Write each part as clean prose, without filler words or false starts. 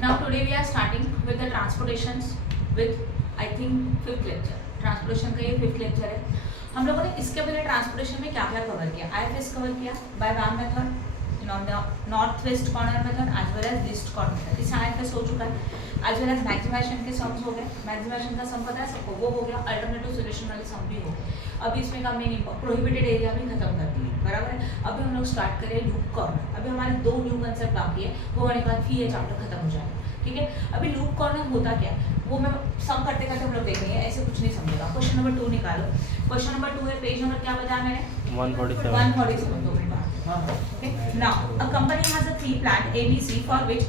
Now today we are starting with the transportations with I think fifth lecture. Transportation का ये fifth lecture है. हम लोगों ने इसके पहले ट्रांसपोर्टेशन में क्या क्या कवर किया. IFS कवर किया by VAM method, north west corner method as well as least corner method. इस IFS हो चुका है. एज वेल एज मैक्सिमाइजेशन के सम्स हो गए. मैक्सिमाइजेशन का सम पता है सबको, वो हो गया. अल्टरनेटिव सोल्यूशन वाले सम भी हो गए. अभी इसमें का मेन प्रोहिबिटेड एरिया भी खत्म कर दिए, बराबर है. अभी हम लोग स्टार्ट करें लूप कॉर्नर. अभी हमारे दो न्यू कंसेप्ट बाकी है, वो होने के बाद फिर ये चैप्टर खत्म हो जाएगा. ठीक है. अभी लूप कॉर्नर होता क्या है वो मैं सम करते करते हम लोग देखेंगे, ऐसे कुछ नहीं समझेगा. क्वेश्चन नंबर 2 निकालो. क्वेश्चन नंबर 2 है, पेज नंबर क्या बताया मैंने, 147. 2 मिनट बाद. Okay. Now a company has a 3 plant ABC for which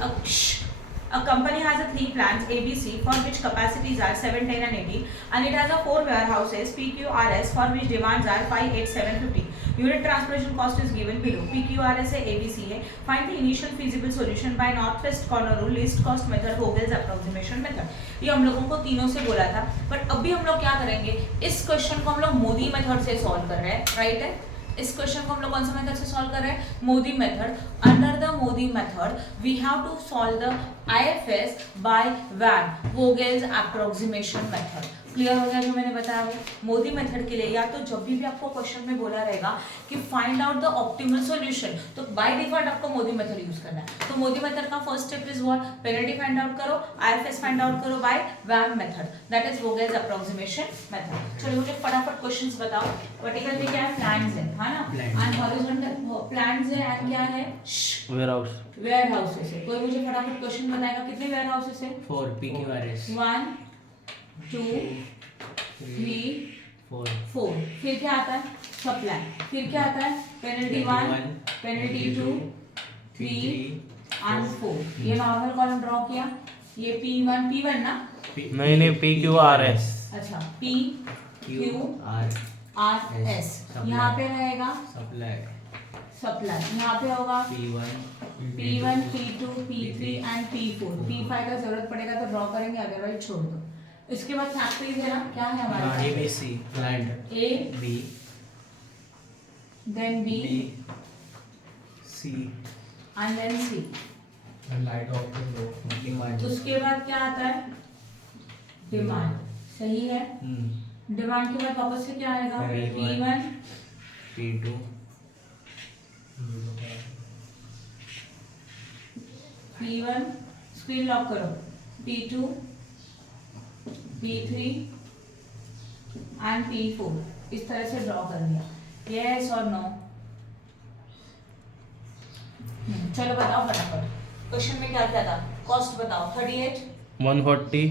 a company has a 3 plants ABC for which capacities are 7, 10 and 80, and it has a 4 warehouses PQRS for which demands are 5, 8, 7, 50. Unit transportation cost is given below. PQRS है, ABC है. Find the initial feasible solution by northwest corner rule, least cost method, Vogel's approximation method. ये हम लोगों को तीनों से बोला था, बट अभी हम लोग क्या करेंगे, इस क्वेश्चन को हम लोग मोदी मेथड से सॉल्व कर रहे हैं. राइट है. इस क्वेश्चन को हम लोग कौन सा मेथड से सॉल्व कर रहे हैं, MODI method. Under the MODI method we have to solve the IFS by Van Vogel's approximation method. Clear हो गया जो मैंने बताया वो. मोदी मेथड के लिए या तो जब भी आपको क्वेश्चन में बोला रहेगा कि find out the optimal solution, तो बाय डिफॉल्ट आपको मोदी मेथड यूज करना है. तो मोदी मेथड का first step is what, penalty find out करो, IFS फाइंड आउट करो by Van method, that is Vogel's approximation method. चलो मुझे फटाफट क्वेश्चंस बताओ. वर्टिकल में क्या है, प्लांट्स है ना, एंड हॉरिजॉन्टल प्लांट्स है, एंड क्या है, वेयर हाउसेस है. कोई मुझे फटाफट क्वेश्चन बताएगा कितने वेयर हाउसेस है, 4 PQRS 1 2 3 4. फिर क्या आता है, सप्लाई. फिर क्या आता है, पेनल्टी 1, पेनल्टी 2, 3 एंड 4. ये नॉर्मल कॉलम ड्रॉ किया. ये P1 ना, नहीं PQRS. अच्छा PQRS. यहाँ पे रहेगा सप्लाई. यहाँ पे होगा P1 P2 P3 and P4. P5 का जरूरत पड़ेगा तो ड्रॉ करेंगे, अदरवाइज छोड़ दो. इसके बाद फैक्ट्रीज है ना, क्या है हमारे पास, ABC plant A B then B C and then C. Light of demand. उसके बाद क्या आता है, डिमांड. सही है. डिमांड के बाद वापस से क्या आएगा, P1 P2 P1 screen lock करो, P2 P3 एंड P4. इस तरह से ड्रॉ कर दिया. यस और नो. चलो बताओ फटाफट, क्वेश्चन में क्या क्या था, कॉस्ट बताओ. 38 140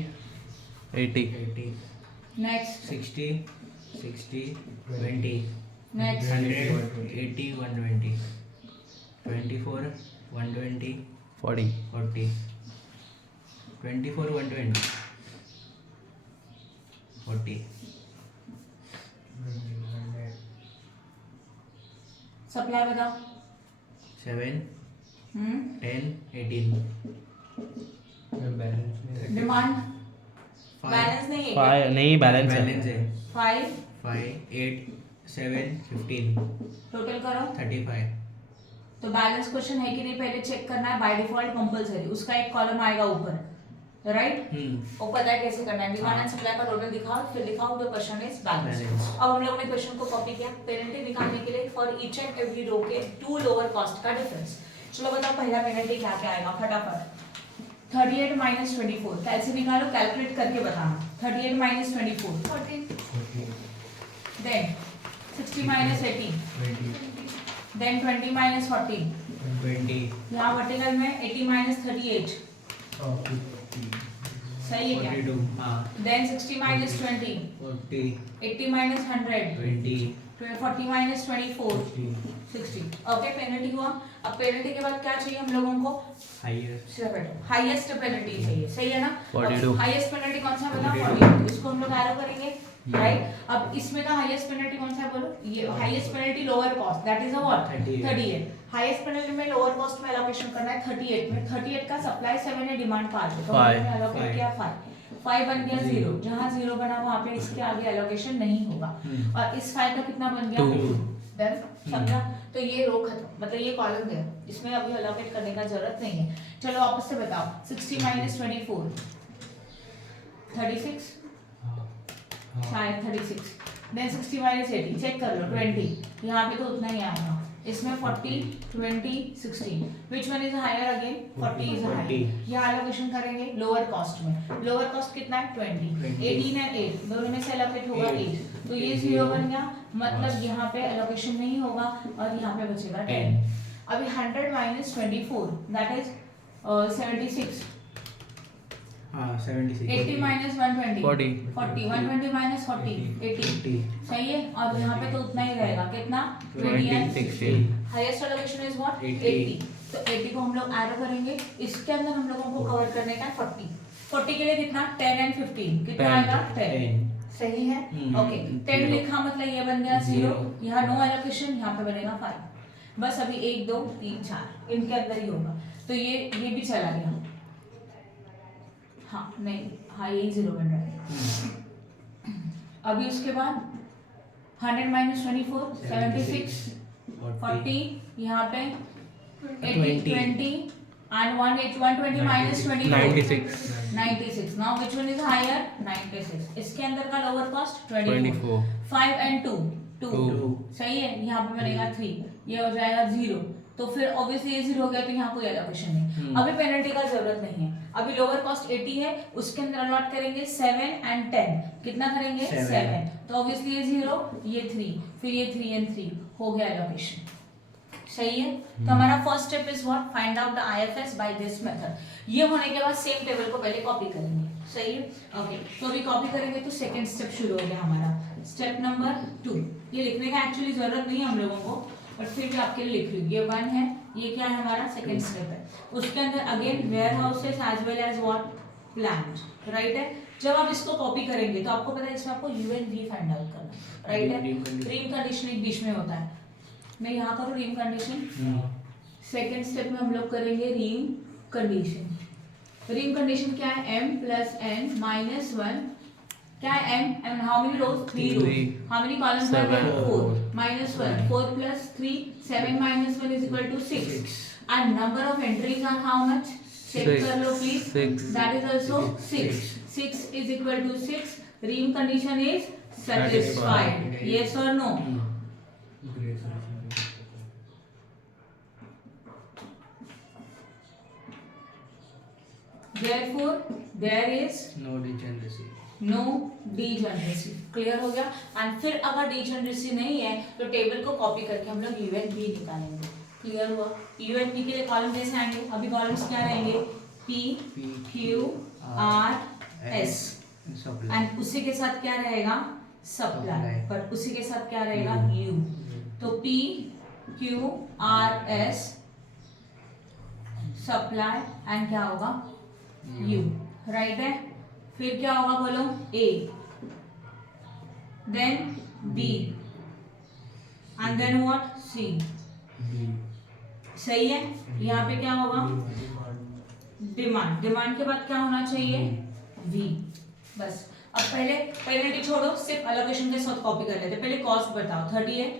80 नेक्स्ट 60 20 नेक्स्ट 100 80 120 24 120 40 40 24 120 40 सप्लाई बताओ. 7 10 18 डिमांड बैलेंस नहीं है, नहीं बैलेंस बैलेंस है. है 5 5 8 7 15 टोटल करो. 35. तो बैलेंस क्वेश्चन है कि नहीं पहले चेक करना है. बाय डिफॉल्ट कंपलसरी उसका एक कॉलम आएगा ऊपर, राइट. वो पता है कैसे करना है. डिमांड एंड सप्लाई का टोटल दिखाओ, फिर लिखाओ द क्वेश्चन इज बैलेंस. अब हम लोग ने क्वेश्चन को कॉपी किया. पेनल्टी निकालने के लिए for each and every row के 2 लोअर कॉस्ट का डिफरेंस. चलो बताओ पहला पेनल्टी क्या क्या आएगा फटाफट. 38 माइनस 24 कैसे निकालो, कैलकुलेट करके बताना. 38 minus 24 14. Then 60 minus 18 then 20 minus 14. 20 यहाँ वर्टिकल में 80 माइनस 38. सही है क्या. 42 हाँ then 60 minus 20 40 80 minus 100 20 40 minus 24 60. Okay. Penalty हुआ. अब पेनल्टी के बाद क्या चाहिए हम लोगों को, हाईएस्ट पेनल्टी चाहिए. सही है ना. 42. हाईएस्ट पेनल्टी कौन सा बता, 42. इसको हम लोग एरो करेंगे, राइट. अब इसमें का हाईएस्ट पेनल्टी कौन सा है बोलो, ये highest penalty lower cost, that is a what 38. Highest penalty में लोअर कॉस्ट में एलोकेशन करना है 38 में. 38 का सप्लाई 7 है, डिमांड 5 है, तो हमने एलोकेट किया 5 बन गया 0. जहां 0 बना वहां पे इसके आगे एलोकेशन नहीं होगा. और इस 5 का कितना बन गया 2. डन, समझा? तो ये रो खत्म, मतलब ये कॉलम गया, इसमें अभी अलोकेट करने का जरूरत नहीं है। चलो आपस से बताओ, 60 माइनस 24 36, शायद 36, देन 60 माइनस 80 चेक कर लो 20, यहाँ पे तो उतना ही आएगा। इसमें 40 20 16, which one is higher again? 40 is higher. ये एलोकेशन करेंगे लोअर कॉस्ट में। लोअर कॉस्ट कितना है? 20। 18 एंड 8 दोनों में से एलोकेट होगा 8, तो ये 0 बन गया, मतलब यहाँ पे एलोकेशन नहीं होगा और यहाँ पे बचेगा 10। अभी 100 माइनस 24 दैट इज 76। हाँ 76 80 माइनस 120 40 40 120 माइनस 40 80 सही है। और यहाँ पे तो उतना ही रहेगा, कितना? 20 and 60। Highest allocation is what? 80। तो 80 को हम लोग एरो करेंगे, इसके अंदर हम लोगों को कवर करने का है 40 के लिए कितना? 10 and 15 कितना आएगा? 10 सही है। ओके 10 लिखा मतलब ये बन गया 0, यहाँ नो एलोकेशन, यहाँ पे बनेगा 5। बस अभी 1 2 3 4 इनके अंदर ही होगा, तो ये भी चला गया। हाँ नहीं, हाँ यही 0 बन रहा है। अभी उसके बाद 100 माइनस 24 76 40, यहाँ पे 80 20 and 120 minus 24 96। Now which one is higher? 96। इसके अंदर का लोअर कॉस्ट 24। 5 and 2 2 सही है, यहाँ पे बनेगा 3, ये हो जाएगा 0। तो फिर ऑब्वियसली ये 0 हो गया, तो यहाँ कोई एलोकेशन नहीं। अभी पेनल्टी का जरूरत नहीं है, अभी लोअर कॉस्ट 80 है, उसके अंदर अलॉट करेंगे 7 and 10, कितना करेंगे? 7। तो ऑब्वियसली ये 0 ये 3, फिर ये 3 and 3 हो गया एलोकेशन। सही है। तो हमारा first step is what? Find out the IFS by this method. ये होने के बाद सेम टेबल को पहले कॉपी करेंगे। सही है। ओके तो अभी कॉपी करेंगे तो सेकंड स्टेप शुरू हो गया हमारा, स्टेप नंबर 2। ये लिखने का एक्चुअली जरूरत नहीं है हम लोगों को, बट फिर भी आपके लिए लिख रही हूँ। ये 1 है, ये क्या है? हमारा सेकंड स्टेप है। उसके अंदर again warehouses as well as what? Plant, right है। जब आप इसको कॉपी करेंगे तो आपको पता है इसमें आपको u and v find out करना, राइट है। रीम कंडीशन एक बीच में होता है, मैं यहाँ करूँ रीम कंडीशन। सेकेंड स्टेप में हम लोग करेंगे रीम कंडीशन। रीम कंडीशन क्या है? m प्लस n माइनस 1, क्या है m? and how many rows? 3 rows. How many columns are there? 4 minus 1, 4 plus 3, 7 minus 1 is equal to 6. And number of entries are how much? Check कर लो please. 6 That is also 6. 6 is equal to 6. Ream condition is satisfied. Yes or no? Therefore, there is no degeneracy। No degeneracy. Clear हो गया। And फिर अगर degeneracy नहीं है तो table को copy करके हम लोग यू एन बी निकालेंगे। क्लियर हुआ। यू एन बी के लिए कॉलम कैसे आएंगे? अभी कॉलम्स क्या रहेंगे? P Q R S, and उसी के साथ क्या रहेगा? सप्लाई। पर उसी के साथ क्या रहेगा? यू। तो P Q R S supply and क्या होगा? यू, राइट है। फिर क्या होगा बोलो? A, then B, and then what? C। सही है। यहाँ पे क्या होगा? डिमांड। डिमांड के बाद क्या होना चाहिए? V। बस अब पहले पेनल्टी छोड़ो, सिर्फ एलोकेशन के साथ कॉपी कर लेते। पहले कॉस्ट बताओ। 38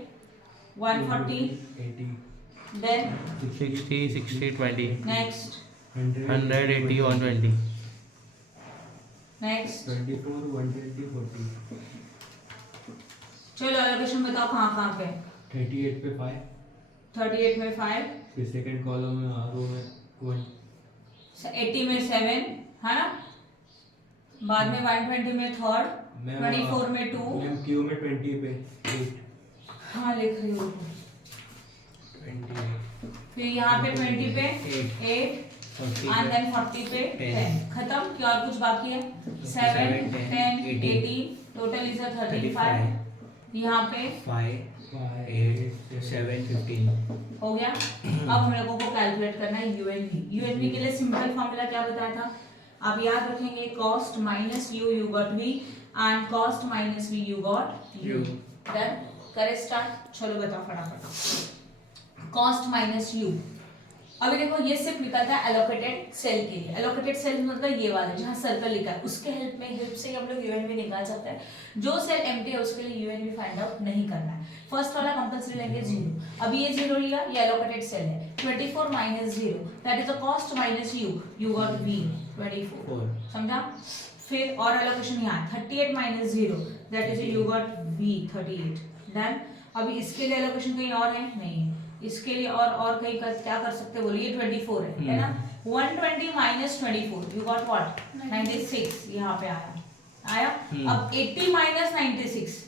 140 then 60 60 20 next 180 120 next 24 120 40 चलो एलोकेशन बताओ कहाँ कहाँ पे? 38 पे 5, 38 में 5, फिर सेकंड कॉलम में रो में 1, 80 में 7 है ना, बाद में 120 में थर्ड, 24 में 2, मैम क्यू में 20 पे 8, हाँ लिख रही हूँ। 28 फिर यहाँ पे 20 पे 8 एंड देन 40 पे 10। खत्म। क्या और कुछ बाकी है? 7 10 18 टोटल इज 35। यहाँ पे 5 8 7 15 हो गया। अब हम लोगों को कैलकुलेट करना है यूएनवी। यूएनवी के लिए सिंपल फॉर्मूला क्या बताया था? आप याद रखेंगे cost minus u u got v and cost minus v u got u. Done. करे स्टार्ट। चलो बताओ फटाफट। कॉस्ट माइनस यू अभी देखो ये सिर्फ निकलता है एलोकेटेड सेल के लिए। एलोकेटेड सेल मतलब ये वाला जहाँ सर्कल लिखा है, उसके हेल्प से ही हम लोग यूएनवी निकाल सकते हैं। जो सेल एम्प्टी है उसके लिए यूएनवी फाइंड आउट नहीं करना है। फर्स्ट वाला कंपल्सरी लेंगे 0। अभी ये 0 लिया, ये एलोकेटेड सेल है। 24 minus 0 that is the cost minus you got v 24, समझा। फिर और एलोकेशन यहाँ 38 minus 0 that is you got v 38, done. अभी इसके लिए एलोकेशन कहीं और है नहीं है, इसके लिए और कहीं क्या कर सकते हैं बोलिए, 24 है ना। 120 माइनस 24 यू गॉट व्हाट 96, यहाँ पे आया। अब 80 माइनस 96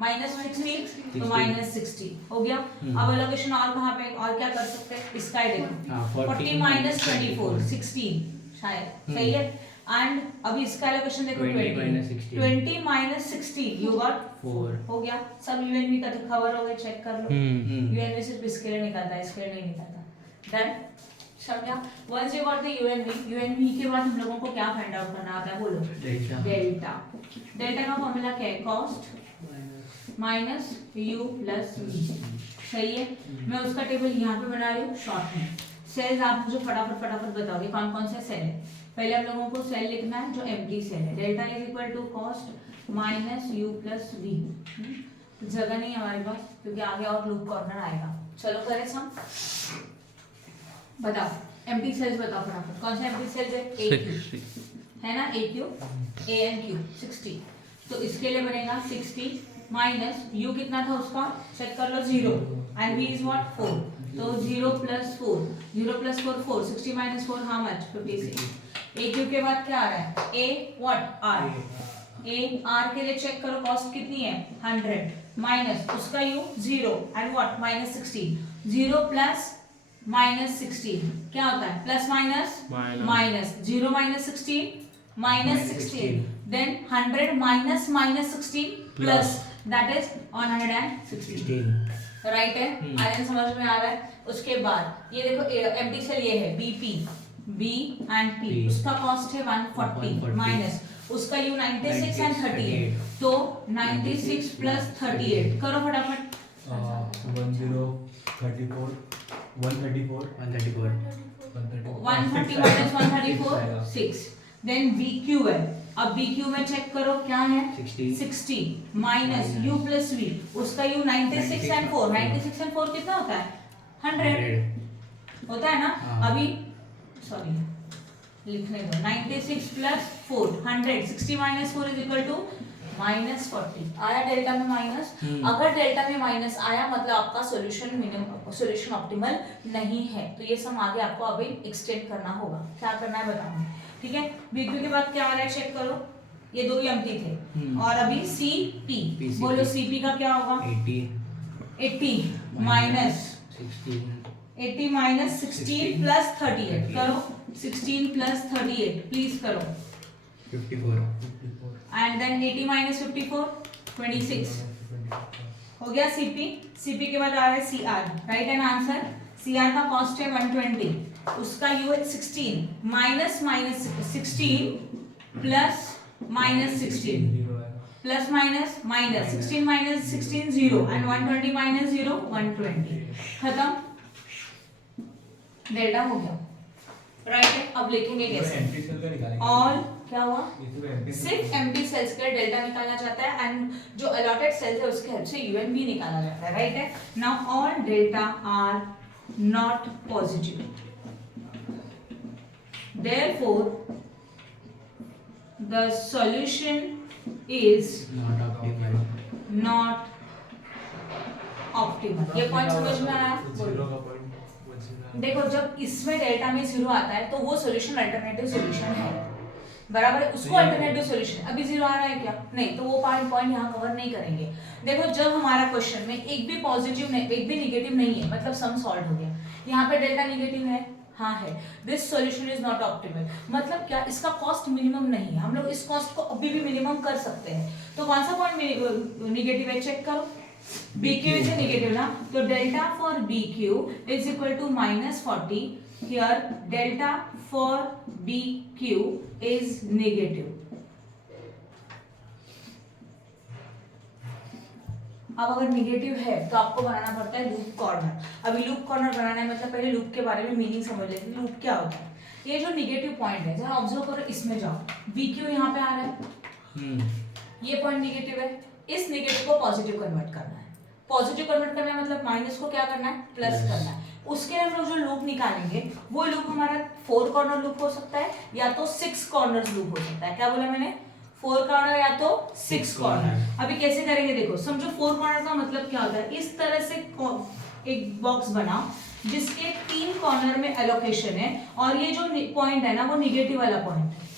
माइनस 16 तो माइनस 60 हो गया। अब एलोकेशन और कहाँ पे और क्या कर सकते हैं, इसका ही देखो 40 माइनस 24 16 शायद सही है। एंड अभी इसका एलोकेशन देखो 20 माइनस 16 यू गॉट 4 हो गया। सब यूएनवी का कवर हो गया, चेक कर लो। यूएनवी सिर्फ इसके लिए निकलता है, इसके लिए नहीं निकलता, डन, समझा। वंस यू गॉट द यूएनवी के बाद हम लोगों को क्या फाइंड आउट करना आता है बोलो, डेल्टा। डेल्टा का फॉर्मूला क्या है, cost minus u plus v, सही है। मैं उसका टेबल यहाँ पे बना रही हूँ शॉर्ट में। सेल्स आप मुझे फटाफट बताओगे कौन कौन से सेल है। पहले हम लोगों को सेल लिखना है जो एम्प्टी सेल है। Delta is equal to cost minus u plus v. जगह नहीं है हमारे पास क्योंकि आगे और लूप कॉर्नर आएगा। चलो करें सम, बताओ एम्प्टी सेल्स बताओ फटाफट। कौन सा एम्प्टी सेल्स है, ए है ना, ए क्यू ए एन क्यू 60। तो इसके लिए बनेगा 60 माइनस यू कितना था उसका चेक कर लो 0 एंड वी इज व्हाट 4। तो 0 plus 4 4 60 minus 4 how much 56। A Q के बाद क्या आ रहा है, ए व्हाट आर। ए आर के लिए चेक करो कॉस्ट कितनी है 100 माइनस उसका u 0 and what minus 16। 0 plus minus 16 क्या होता है, plus minus minus 0 minus 16 minus 16 then 100 minus minus 16 plus that is 116, right है। आयरन समझ में आ रहा है। उसके बाद ये देखो एम्प्टी सेल ये है बीपी बी एंड पी, उसका कॉस्ट है 140 माइनस उसका यू 96 एंड 38, तो 96 प्लस 38 करो फटाफट। 130 माइनस 134 6 देन BQ है। अब BQ में चेक करो क्या है 60 माइनस U प्लस V उसका U 96 एंड 4 96 एंड 4 कितना होता है 100 होता है ना। अभी सॉरी लिखने दो 96 plus 4 100 60 minus 4 is equal to minus 40। आया डेल्टा में माइनस। अगर डेल्टा में माइनस आया मतलब आपका सॉल्यूशन ऑप्टिमल नहीं है। तो ये सब आगे आपको अभी एक्सटेंड करना होगा। क्या करना है बताऊंगी, ठीक है। बीक्यू के बाद क्या आ रहा है चेक करो, ये दो ही एम्प्टी थे। और अभी CP बोलो CP का क्या होगा 80 माइनस 80 माइनस 16 प्लस 38 करो 16 प्लस 38 प्लीज करो 54 एंड देन 80 माइनस 54 26 हो गया। CP के बाद आ रहा है CR, right and answer. CR का कॉस्ट है 120 उसका यू है 16 minus minus 16 plus minus 16 plus minus minus 16 minus 16 0 and 120 minus 0 120 खत्म। डेल्टा हो गया, राइट है। अब लिखेंगे कैसे, ऑल क्या हुआ, सिर्फ एम्प्टी सेल्स के डेल्टा निकाला जाता है एंड जो अलॉटेड सेल्स है उसके हेल्प से यूएनवी निकाला जाता है, राइट है। Now all delta are not positive, therefore the solution is not optimal। ये पॉइंट समझ में आया। देखो जब इसमें डेल्टा में 0 आता है तो वो सॉल्यूशन अल्टरनेटिव सॉल्यूशन है, बराबर है। उसको अल्टरनेटिव सॉल्यूशन अभी 0 आ रहा है क्या, नहीं, तो वो पॉइंट यहाँ कवर नहीं करेंगे। देखो जब हमारा क्वेश्चन में एक भी पॉजिटिव नहीं एक भी निगेटिव नहीं है मतलब सम सॉल्व हो गया। यहाँ पे डेल्टा निगेटिव है, हाँ है। This solution is not optimal मतलब क्या, इसका कॉस्ट मिनिमम नहीं है। हम लोग इस कॉस्ट को अभी भी मिनिमम कर सकते हैं। तो कौन सा पॉइंट निगेटिव है चेक करो, BQ is a negative ना, तो delta for BQ is equal to minus 40। Here delta for BQ is negative। अब अगर निगेटिव है तो आपको बनाना पड़ता है लूप कॉर्नर। अभी लूप कॉर्नर बनाना है मतलब पहले लूप के बारे में मीनिंग समझ लेते हैं, लूप क्या होता है। ये जो निगेटिव पॉइंट है, जहाँ ऑब्जर्व करो इसमें जाओ, BQ यहाँ पे आ रहा है, ये पॉइंट निगेटिव है, इस निगेटिव को पॉजिटिव कन्वर्ट करना है। पॉजिटिव कन्वर्ट करना है मतलब माइनस को क्या करना है, प्लस करना है। उसके लिए हम लोग जो लूप निकालेंगे वो लूप हमारा 4 कॉर्नर लूप हो सकता है या तो 6 कॉर्नर लूप हो सकता है। क्या बोला मैंने, 4 कॉर्नर या तो 6 कॉर्नर। अभी कैसे करेंगे देखो, समझो 4 कॉर्नर का मतलब क्या होता है, इस तरह से एक बॉक्स बनाओ जिसके 3 कॉर्नर में एलोकेशन है और ये जो पॉइंट है ना वो निगेटिव वाला पॉइंट है।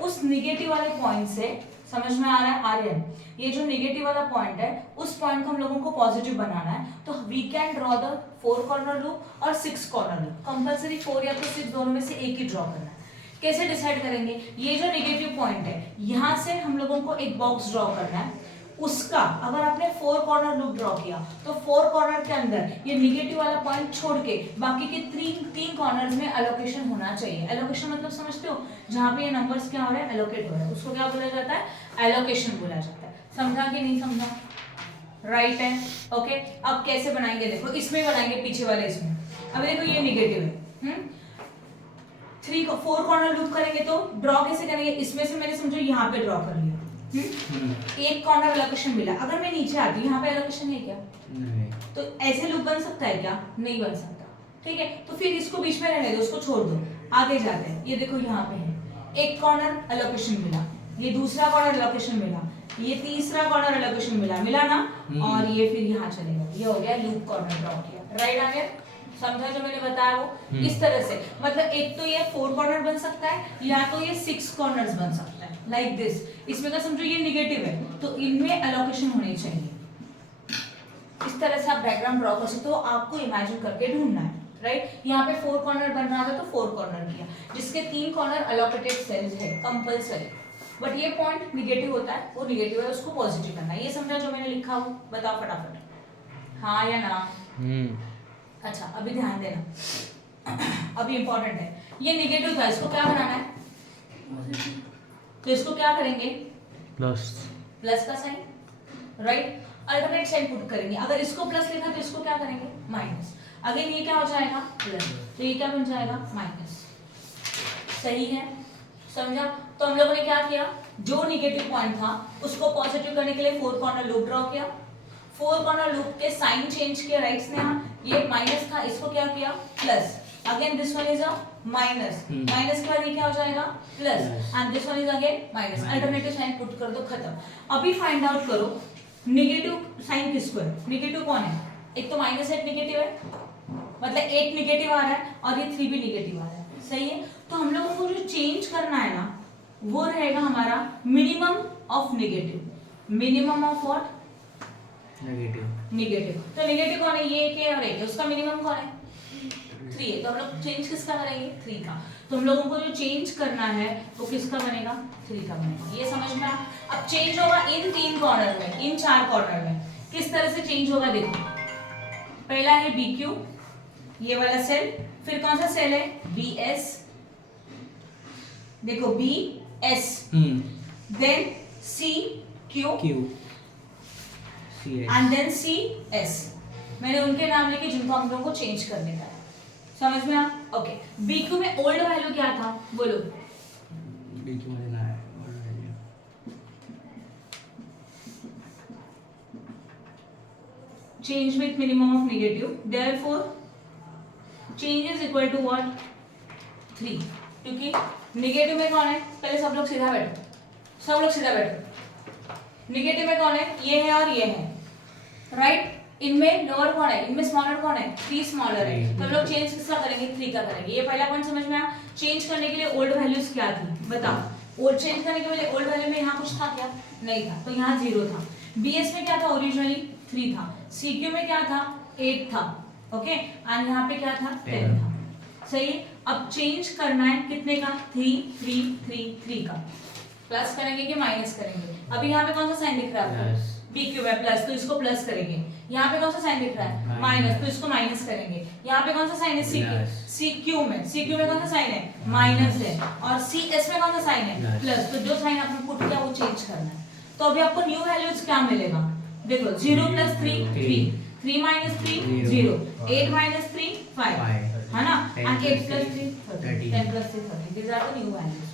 उस निगेटिव वाले पॉइंट से समझ में आ रहा है आर्यन, ये जो निगेटिव वाला पॉइंट है उस पॉइंट को हम लोगों को पॉजिटिव बनाना है। तो we can draw the 4 corner loop और 6 कॉर्नर लूप। कंपलसरी 4 या तो 6 दोनों में से एक ही ड्रॉ करना है। कैसे डिसाइड करेंगे, ये जो निगेटिव पॉइंट है यहाँ से हम लोगों को एक बॉक्स ड्रॉ करना है। उसका अगर आपने 4 कॉर्नर लूप ड्रॉ किया तो 4 कॉर्नर के अंदर ये निगेटिव वाला पॉइंट छोड़ के बाकी के 3 कॉर्नर्स में एलोकेशन होना चाहिए। एलोकेशन मतलब समझते हो, जहाँ पे ये नंबर्स क्या हो रहे हैं, एलोकेट हो रहे हैं, उसको क्या बोला जाता है, एलोकेशन बोला जाता है। समझा कि नहीं समझा, राइट है, ओके। अब कैसे बनाएंगे देखो, इसमें बनाएंगे पीछे वाले इसमें। अब देखो ये निगेटिव है, 4 कॉर्नर लूप करेंगे तो ड्रॉ कैसे करेंगे, इसमें से मैंने समझो यहाँ पे ड्रॉ कर लिया, एक कॉर्नर एलोकेशन मिला। अगर मैं नीचे आती हूँ, यहाँ पे एलोकेशन है क्या, नहीं, तो ऐसे लूप बन सकता है क्या, नहीं बन सकता, ठीक है। तो फिर इसको बीच में रहने दो, उसको छोड़ दो, आगे जाते हैं। ये देखो यहाँ पे है, एक कॉर्नर एलोकेशन मिला, ये दूसरा कॉर्नर एलोकेशन मिला, ये तीसरा कॉर्नर एलोकेशन मिला ना, और ये फिर यहाँ चलेगा। ये हो गया लूप कॉर्नर ड्रॉ किया, राइट आ गया। समझा जो मैंने बताया वो इस तरह से, मतलब एक तो ये 4 कॉर्नर बन सकता है या तो ये 6 कॉर्नर्स बन सकता है, लाइक दिस। इसमें का समझो ये निगेटिव है तो इनमें एलोकेशन होनी चाहिए। इस तरह से आप डायग्राम ड्रॉ कर सकते हो, आपको इमेजिन करके ढूंढना है, राइट। यहाँ पे 4 कॉर्नर बन रहा था तो 4 कॉर्नर किया, जिसके 3 कॉर्नर एलोकेटेड सेल्स है कंपल्सरी। बट ये पॉइंट निगेटिव होता है, वो निगेटिव है, उसको पॉजिटिव करना है। ये समझा जो मैंने लिखा हो, बताओ फटाफट, हाँ या ना। अच्छा अभी ध्यान देना, अभी इंपॉर्टेंट है, ये निगेटिव था, इसको क्या बनाना है, तो इसको क्या करेंगे, प्लस का sign, right. Alternate sign put करेंगे। अगर इसको प्लस लिखा तो इसको क्या करेंगे, माइनस। अगेन ये क्या हो जाएगा, प्लस, तो ये क्या बन जाएगा, माइनस। सही है, समझा। तो हम लोगों ने क्या किया, जो निगेटिव पॉइंट था उसको पॉजिटिव करने के लिए 4 कॉर्नर लूप ड्रॉ किया। 4 कॉर्नर लूप के साइन चेंज किया, राइट से यहाँ ये माइनस था, इसको क्या किया, plus. Again this one is a minus, minus के बाद ये क्या हो जाएगा, plus, and this one is again minus. Alternative sign put कर दो, खत्म। अभी फाइंड आउट करो निगेटिव साइन किसको है, निगेटिव कौन है, एक तो माइनस 8 निगेटिव है, मतलब 8 निगेटिव आ रहा है और ये 3 भी निगेटिव आ रहा है, सही है। तो हम लोगों को जो चेंज करना है ना वो रहेगा हमारा minimum of negative, minimum of what, negative. तो निगेटिव कौन है, ये एक है और एक है, उसका मिनिमम कौन है, 3 है। तो हम लोग चेंज किसका करेंगे, 3 का। तो हम लोगों को जो चेंज करना है वो किसका बनेगा, 3 का बनेगा। ये समझ में। अब चेंज होगा इन 3 कॉर्नर में, इन 4 कॉर्नर में। किस तरह से चेंज होगा देखो, पहला है BQ, ये वाला सेल, फिर कौन सा सेल है, BS, देखो BS, then CQ and then CS। मैंने उनके नाम लेके जिनको हम लोगों को चेंज करने का है, समझ में आ, ओके। BQ में ओल्ड वैल्यू क्या था, बोलो, BQ में लेना है और value change with minimum of negative, therefore change is equal to what, 3। क्योंकि निगेटिव में कौन है, पहले सब लोग सीधा बैठो, सब लोग सीधा बैठो। निगेटिव में कौन है, ये है और ये है, राइट। इनमें लोअर कौन है, इनमें स्मॉलर कौन है, 3 स्मॉलर है। तो हम लोग चेंज किसका करेंगे, 3 का करेंगे। ये पहला पॉइंट समझ में आया। चेंज करने के लिए ओल्ड वैल्यूज क्या थी, बताओ। ओल्ड चेंज करने के लिए ओल्ड वैल्यू में यहाँ कुछ था क्या, नहीं था, तो यहाँ 0 था। BS में क्या था, ओरिजिनली 3 था। CQ में क्या था, 8 था, ओके, एंड यहाँ पे क्या था, 10 था, सही। अब चेंज करना है कितने का, 3 3 3 3 का। प्लस करेंगे कि माइनस करेंगे, अभी यहाँ पे कौन सा साइन दिख रहा है आपको, BQ में प्लस, तो इसको प्लस करेंगे। यहाँ पे कौन सा साइन दिख रहा है, माइनस, तो इसको माइनस करेंगे। यहाँ पे कौन सा साइन है, CQ में कौन सा साइन है, माइनस है, और CS में कौन सा साइन है, प्लस। तो जो साइन आपने पुट किया वो चेंज करना है। तो अभी आपको न्यू वैल्यूज क्या मिलेगा, देखो 0 प्लस 3 3, 3 माइनस 3 0, 8 माइनस 3 5, है ना, and 8 plus 3 30, 10 plus 3 30, these are the new values.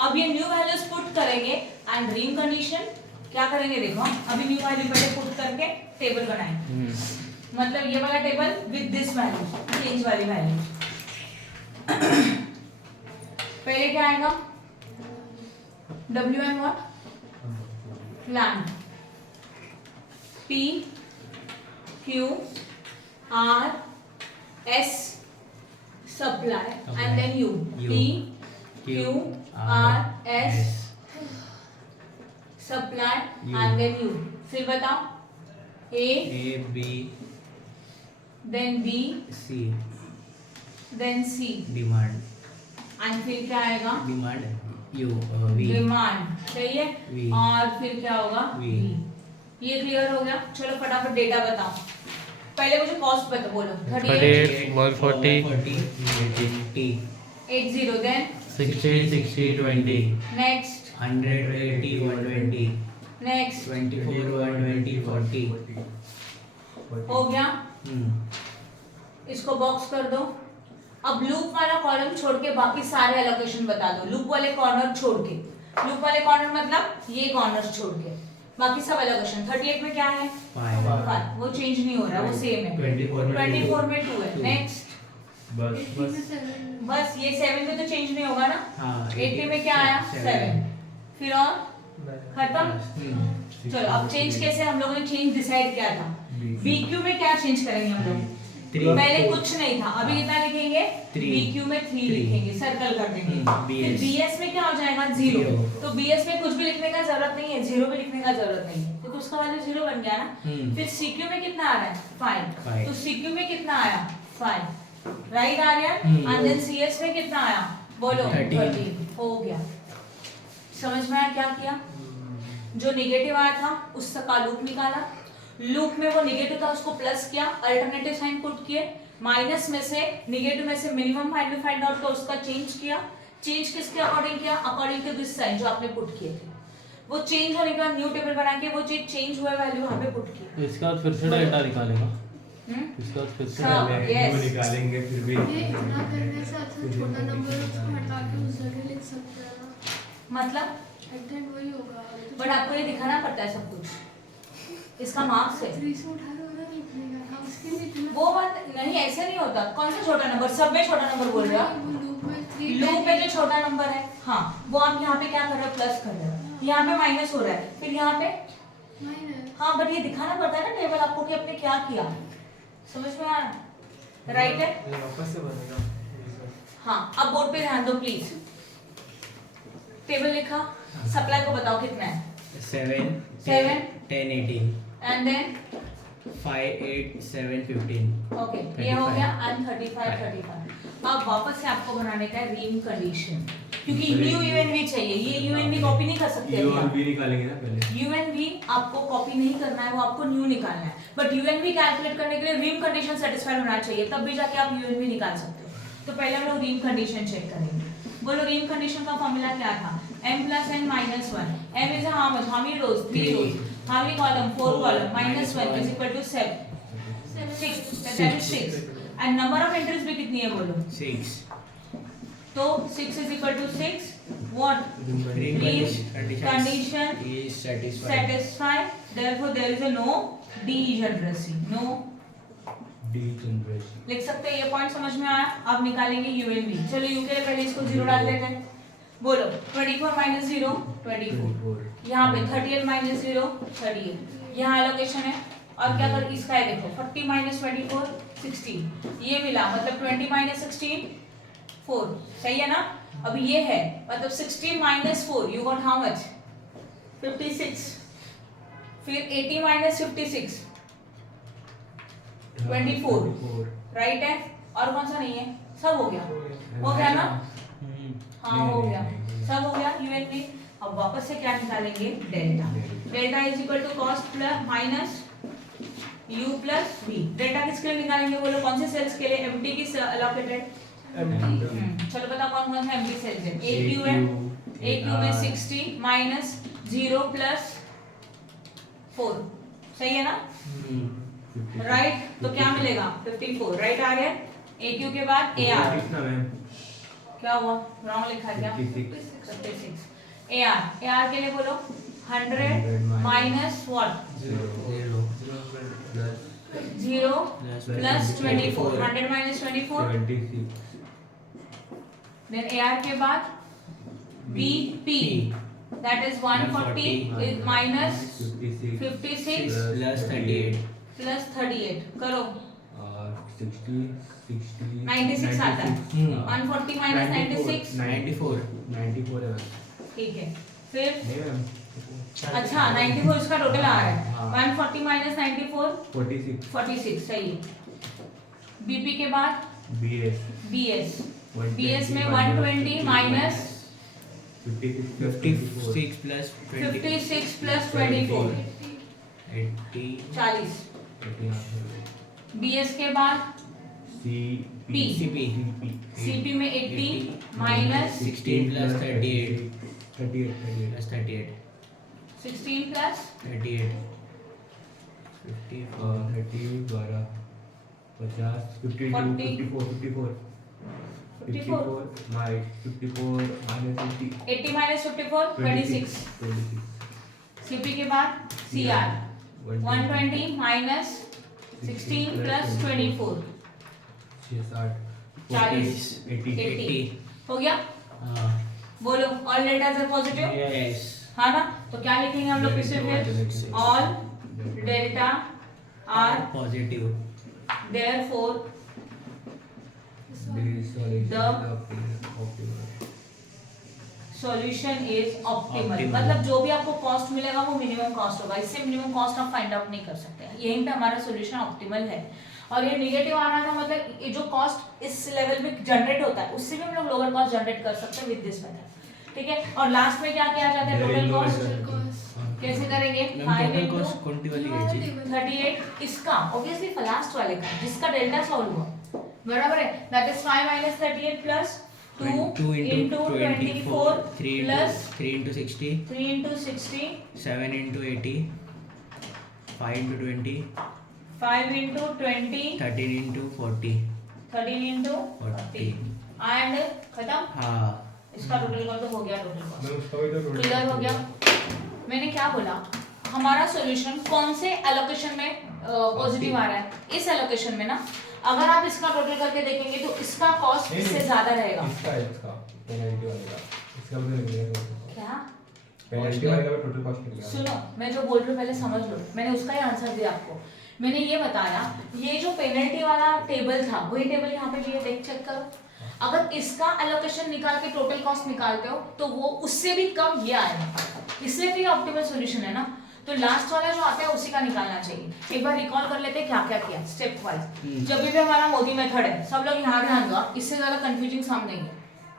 अब ये न्यू वैल्यूज पुट करेंगे एंड ड्रीम कंडीशन क्या करेंगे, देखो अभी न्यू वैल्यू पहले पुट करके टेबल बनाएंगे, मतलब ये वाला table with this value, change वाली वैल्यू। पहले क्या आएगा, W and what, plan, P Q R S supply and then U, P Q R S supply and then U, फिर बताओ A B then B C then C demand and फिर क्या आएगा, demand U V demand, सही है, V और फिर क्या होगा V। ये क्लियर हो गया। चलो फटाफट डेटा बताओ, पहले मुझे कॉस्ट बता, बोलो 38 140 T 80 देन 60 60 20 नेक्स्ट 180 120 नेक्स्ट 24 120 40 हो गया, इसको बॉक्स कर दो। अब लूप वाला कॉलम छोड़ के बाकी सारे एलोकेशन बता दो, लूप वाले कॉर्नर छोड़ के, लूप वाले कॉर्नर मतलब ये कॉर्नर छोड़ के बाकी सब एलोकेशन। 38 में क्या है 5, वो चेंज नहीं हो रहा, वो सेम है। 24 में 2 है, नेक्स्ट बस ये 7 में तो चेंज नहीं होगा ना, 80 में क्या आया 7, फिर और खत्म। चलो अब चेंज कैसे, हम लोगों ने चेंज डिसाइड किया था, BQ में क्या चेंज करेंगे हम लोग, पहले कुछ नहीं था, अभी कितना लिखेंगे, BQ में 3 लिखेंगे, सर्कल कर देंगे, फिर BS में क्या हो जाएगा 0, तो BS में कुछ भी लिखने का जरूरत नहीं है, 0 भी लिखने का जरूरत नहीं है, तो उसका वैल्यू 0 बन गया ना। फिर CQ में कितना आ रहा है 5, तो CQ में कितना आया 5, राइट आ रहा है, एंड देन CS में कितना आया, बोलो 13, हो गया। समझ में आया क्या किया, जो नेगेटिव आया था उसका लूप निकाला, लूप में वो नेगेटिव था उसको प्लस किया, अल्टरनेटिव साइन पुट किए, माइनस में से नेगेटिव में से मिनिमम वैल्यू फाइंड आउट कर उसका चेंज किया, चेंज किसके अकॉर्डिंग किया, अकॉर्डिंग टू दिस साइन जो आपने पुट किए थे, वो चेंज होने के बाद न्यू टेबल बना के वो चेंज हुआ वैल्यू वहां पे पुट किया। तो इसके बाद फिर से डेटा निकालेगा, इसके बाद फिर से हाँ, yes। निकालेंगे फिर भी ये इतना करने से अच्छा छोटा नंबर उसको हटा के उस जगह लिख सकते हैं ना, मतलब एग्जैक्ट वही होगा, बट आपको ये दिखाना पड़ता है सब कुछ, इसका मार्क्स है, 3 से उठा के उधर लिखने का था, उसके लिए इतना वो बात नहीं, ऐसे नहीं होता। कौन सा छोटा नंबर, सब में छोटा नंबर बोल रहे हो आप, लूप में 3 लूप में जो छोटा नंबर है, हाँ वो आप यहाँ पे क्या कर रहे हो, प्लस कर रहे हो, यहाँ पे माइनस हो रहा है, फिर यहाँ पे माइनस, हाँ, बट ये दिखाना पड़ता है ना टेबल आपको कि आपने क्या किया, समझ में आ रहा, राइट है। वापस से बनेगा। हाँ अब बोर्ड पे ध्यान दो प्लीज, टेबल लिखा, सप्लाई को बताओ कितना है, 7 7 10 18 एंड देन 5 8 7 15 ओके, ये हो गया, एंड 35 35। अब वापस से आपको बनाने का है रीम कंडीशन, क्योंकि न्यू यूएनवी चाहिए, ये यूएनवी कॉपी नहीं कर सकते अभी आप। भी निकालेंगे ना पहले, यूएनवी आपको कॉपी नहीं करना है, वो आपको न्यू निकालना है, बट यूएनवी कैलकुलेट करने के लिए रीम कंडीशन सेटिस्फाइड होना चाहिए, तब भी जाके आप यूएनवी निकाल सकते हो। तो पहले हम लोग रीम कंडीशन चेक करेंगे, बोलो रीम कंडीशन का फॉर्मूला क्या था, m plus n minus 1, m is how much, how many rows, 3 rows, how many column, 4 column, minus 1 is equal to 7 6 and number of entries भी कितनी है बोलो 6 तो 6 is equal to 6 what Ream condition is satisfied. therefore there is a no D is addressing, no D generation लिख सकते हैं, ये point समझ में आया। अब निकालेंगे यूएनवी, चलो यू के लिए पहले इसको 0 डाल देते हैं, बोलो 24 minus 0 24, यहाँ पे 38 minus 0 38, यहाँ एलोकेशन है, और क्या कर इसका है देखो 40 minus 24 16, ये मिला मतलब 20 minus 16 4, सही है ना। अब ये है मतलब 16 minus 4 you got how much 56, फिर 80 minus 56 24, राइट है, और कौन सा नहीं है, सब हो गया ना, हाँ हो गया, सब हो गया यूएनवी। अब वापस से क्या निकालेंगे, delta, delta is equal to cost plus minus u plus v. Delta किसके लिए निकालेंगे बोलो, कौन से सेल्स के लिए, एमटी की अलोकेटेड, चलो बताओ कौन कौन सा एमटी सेल्स है, AQ है, AQ में 60 माइनस 0 प्लस 4, सही है ना, राइट। तो क्या मिलेगा 54, राइट आ गया। ए क्यू के बाद ए आर, कितना मैम? क्या हुआ, रॉन्ग लिखा है क्या, 56। ए आर के लिए बोलो 100 minus what, 0 plus 24, 100 minus 24, 76 then A R के बाद B P, that is 140 is minus 56 plus 38 plus 38, करो 60 96 आता है। 140 माइनस 96, 94 है ठीक है। फिर नहीं मैम, अच्छा 94 इसका टोटल आ रहा है, हाँ। 140 माइनस 94 46 46, सही है। बीपी के बाद BS बीएस में 120 माइनस 56 प्लस 56 प्लस 24, 80 40। बीएस के बाद CP सीपी में 80 minus 16 plus 38 38 plus 38 16 plus 38 54 30 12 50 52 54 minus 80 minus 54 26। 26 CP के बाद सीआर 120 माइनस 16 प्लस 24 40 80 हो गया। हाँ बोलो ऑल डेटा आर पॉजिटिव, यस हाँ ना, तो क्या लिखेंगे हम लोग इसे फिर, all delta are positive therefore solution is optimal. Optimal। मतलब जो भी आपको कॉस्ट मिलेगा वो मिनिमम कॉस्ट होगा, इससे मिनिमम कॉस्ट आप फाइंड आउट नहीं कर सकते, यहीं पे हमारा सॉल्यूशन ऑप्टिमल है। और ये नेगेटिव आ रहा था, मतलब ये जो कॉस्ट इस लेवल पे जनरेट होता है उससे भी हम लोग लोअर कॉस्ट जनरेट कर सकते हैं विद दिस मेथड, ठीक है। और लास्ट में क्या किया जाता है, टोटल कॉस्ट कैसे करेंगे, 5 टोटल into कॉस्ट कौन सी वाली है 38 इसका ऑब्वियसली लास्ट वाले का जिसका डेल्टा सॉल्व हुआ, बराबर है, that is 5 minus 38 plus 2 into 24 plus 3 into 60 3 into 60 7 into 80 5 into 20 5 into 20 13 into 40 13 into 40 and खत्म। हाँ इसका टोटल कॉस्ट तो हो गया, टोटल कॉस्ट मैं उसका भी तो क्लियर हो गया। मैंने क्या बोला, हमारा सॉल्यूशन कौन से एलोकेशन में पॉजिटिव आ रहा है, इस एलोकेशन में ना, अगर आप इसका टोटल करके देखेंगे तो इसका कॉस्ट इससे ज्यादा रहेगा। इसका पेनल्टी वाले का इसका भी निकलेगा क्या, पेनल्टी वाले का टोटल कॉस्ट निकलेगा। सुनो मैं जो बोल रही हूँ पहले समझ लो, मैंने उसका ही आंसर दिया आपको। मैंने ये बताया, ये जो पेनल्टी वाला टेबल था वही टेबल यहाँ पे भी है, देख चेक करो। अगर इसका एलोकेशन निकाल के टोटल कॉस्ट निकालते हो तो वो उससे भी कम ये आएगा, इसलिए भी ऑप्टिमल सॉल्यूशन है ना। तो लास्ट वाला जो आता है उसी का निकालना चाहिए। एक बार रिकॉल कर लेते हैं क्या क्या किया स्टेप वाइज। जब भी हमारा मोदी मेथड है, सब लोग यहाँ ध्यान दो, इससे ज्यादा कंफ्यूजिंग सम नहीं है,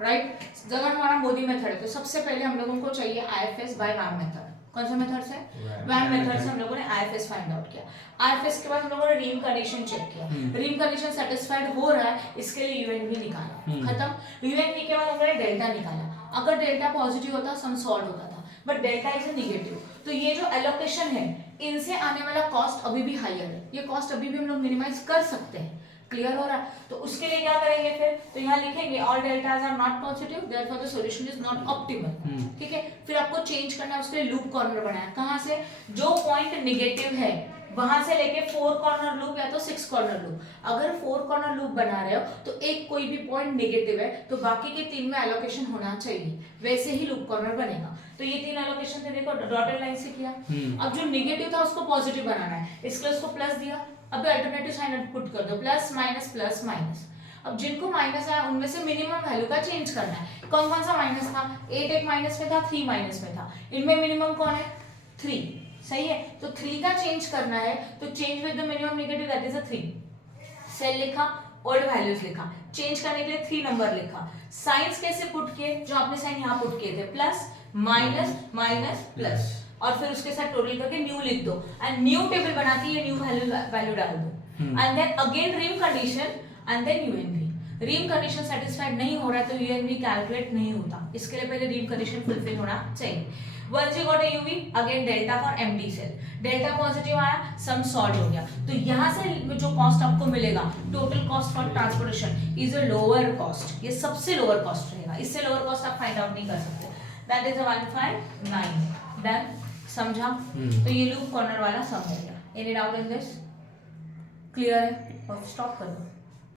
राइट। जब हमारा मोदी मेथड है तो सबसे पहले हम लोगों को चाहिए आईएफएस बाय वैम मेथड। कौन सा मेथड से, वैम मेथड से हम लोगों ने आईएफएस फाइंड आउट किया। आईएफएस के बाद हम लोगों ने रीम कंडीशन चेक किया, रीम कंडीशन सेटिस्फाइड हो रहा है, इसके लिए यूएनवी निकाला, खत्म। यूएनवी के बाद हम लोगों ने डेल्टा निकाला, अगर डेल्टा पॉजिटिव होता सम सॉल्व होता था, but delta is a negative. तो ये जो एलोकेशन है इनसे आने वाला कॉस्ट अभी भी हाईयर है, ये कॉस्ट अभी भी हम लोग मिनिमाइज कर सकते हैं, क्लियर हो रहा है। तो उसके लिए क्या करेंगे फिर, तो यहाँ लिखेंगे all deltas are not positive therefore the solution is not optimal, ठीक है। फिर आपको चेंज करना है, उसके लिए लूप कॉर्नर बनाया, कहाँ से, जो पॉइंट नेगेटिव है वहां से लेके 4 कॉर्नर लूप या तो 6 कॉर्नर लूप। अगर 4 कॉर्नर लूप बना रहे हो तो एक कोई भी पॉइंट नेगेटिव है तो बाकी के 3 में एलोकेशन होना चाहिए, वैसे ही लूप कॉर्नर बनेगा। तो ये 3 एलोकेशन थे, देखो डॉटेड लाइन से किया। अब जो नेगेटिव था उसको पॉजिटिव बनाना है, इसके लिए उसको प्लस दिया। अब अल्टरनेटिव साइन पुट कर दो, प्लस माइनस प्लस माइनस। अब जिनको माइनस आया उनमें से मिनिमम वैल्यू का चेंज करना है। कौन कौन सा माइनस था, 8 एक माइनस में था, 3 माइनस में था, इनमें मिनिमम कौन है, 3, सही है। तो 3 का चेंज करना है, तो change with the minimum negative that is a 3। Cell लिखा, ओल्ड वैल्यूज लिखा, चेंज करने के लिए 3 नंबर लिखा। साइंस कैसे पुट किए, जो आपने साइन यहाँ पुट किए थे, प्लस माइनस माइनस प्लस, और फिर उसके साथ टोटल करके न्यू लिख दो एंड न्यू टेबल बनाती है, न्यू वैल्यू डाल दो and then again ream condition and then UNV. Ream condition satisfied नहीं हो रहा है तो यूएनवी कैलकुलेट नहीं होता, इसके लिए पहले रीम कंडीशन फुलफिल होना चाहिए। Once you got a UV again delta for empty cell, delta positive आया, सम सॉल्व हो गया, तो यहाँ से जो कॉस्ट आपको मिलेगा total cost for transportation is a lower cost, ये सबसे लोअर कॉस्ट रहेगा, इससे लोअर कॉस्ट आप फाइंड आउट नहीं कर सकते, दैट इज 159। देन समझा? तो ये लूप कॉर्नर वाला सम हो गया। Any doubt in this? Clear है? और स्टॉप कर दो।